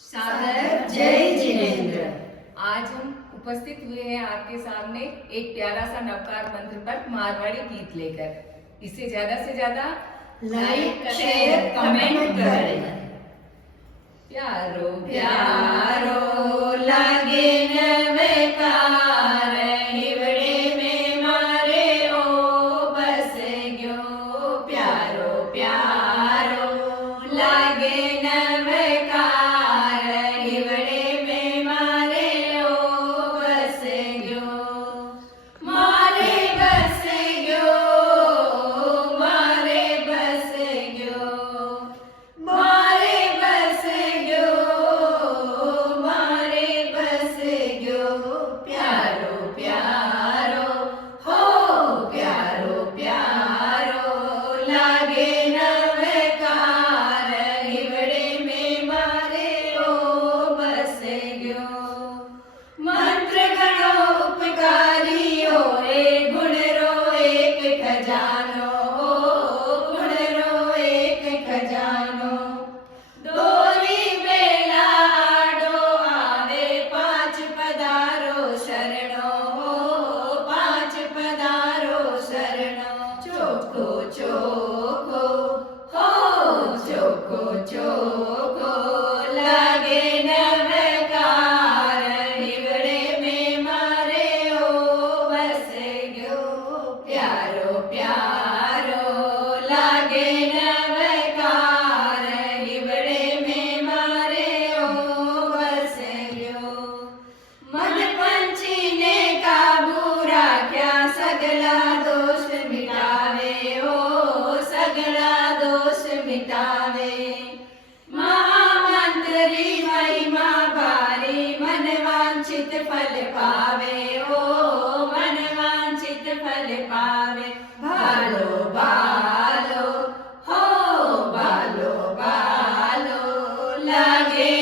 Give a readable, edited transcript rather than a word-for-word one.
सादर जय जिनेंद्र। आज हम उपस्थित हुए हैं आपके सामने एक प्यारा सा नवकार मंत्र पर मारवाड़ी गीत लेकर। इसे ज्यादा से ज्यादा लाइक शेयर कमेंट करें। प्यारो प्यारो लागे नवकार हिवड़े में मारे ओ बस गयो। प्यारो प्यारो लागे नवकार हिवड़े में मारे ओ बस गयो। मारे बस गयो, मारे बस गयो, मारे बस गयो, मारे बस गयो। प्यारो प्यारो हो प्यारो प्यारो लागे नवकार हिवड़े में मारे ओ बस गयो। मंत्र गणो उपकारी होए गुण रो एक खजानो, गुण रो एक खजानो। दोरी बेला आडो आवे पांच पधारो शरणो, पांच पधारो शरणो। चोखो चोखो हो चोखो चोखो लागे नवकार हिवड़े में मारे ओ बस गयो। प्यारो प्यारो लागे नवकार हिवड़े में मारे ओ बस गयो। मन पंछी ने काबू राख्या सगला दोष मिटावे ओ सगला दोष मिटावे। महामंत्री महिमा भारी मन वांछित फल पावे ओ मन वांछित फल पावे। भालो भालो हो भालो भालो लागे